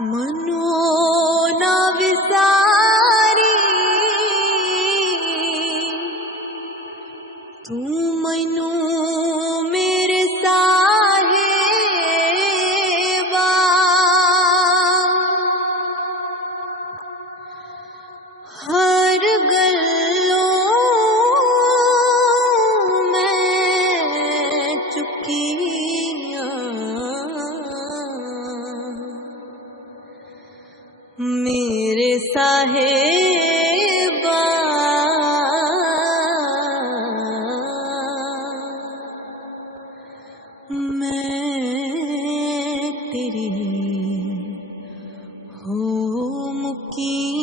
मनो ना विसारी तू मैनू मेरे साहेबा हर गल्लों मैं चुकी मेरे साहेबा मैं तेरी हो मुकी।